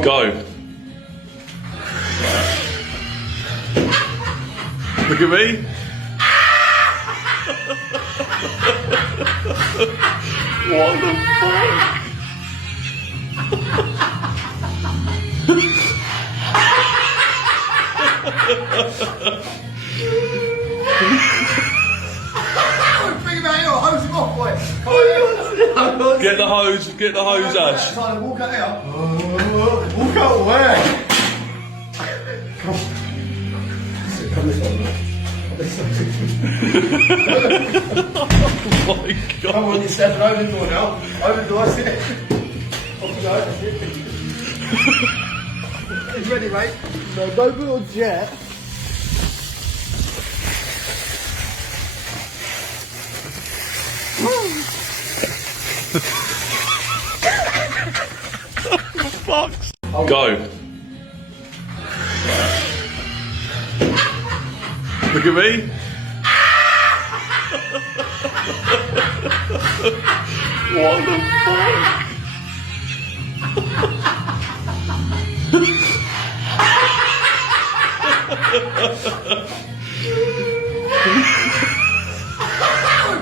Go. Look at me. What the fuck? Bring him out here, hose him off, boy. Get the hose, Ash. Trying to walk out here. Walk out where? Come this way. Oh my God. Come on, you're stepping over the door now. Over the door, that's it. Off you go, that's it. He's ready, mate. No, don't build yet. Fuck. Go. Look at me. What the fuck?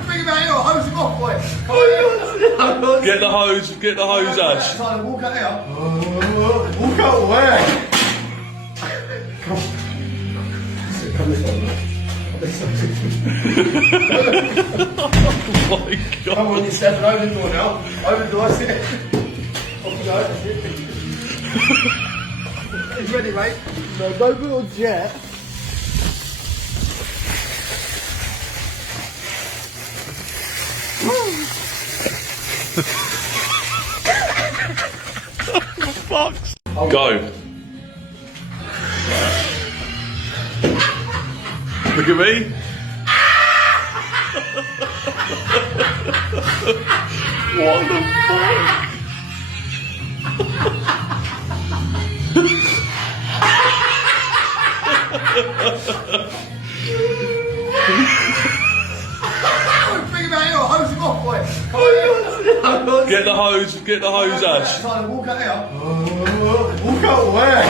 Bring him out here, hose him off, boy. Get the hose, Ash. Trying to walk out here. Walk out where? Come this way. Oh my God. Come on, you're stepping over the door now. Over the door, that's it. Off you go, that's it. He's ready, mate. No, don't build yet. Fuck. Go. Look at me. What the fuck? Bring him out here, hose him off, boy. Get the hose, Ash. Trying to walk out here. Walk out where?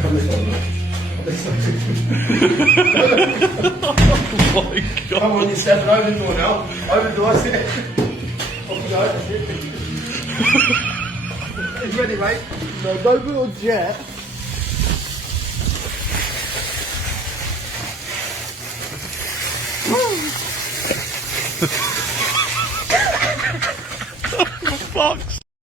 Come this way. Oh my God. Come on, you're stepping over the door now. Over the door, that's it. Off you go, that's it. He's ready, mate. No, don't build yet. Fuck.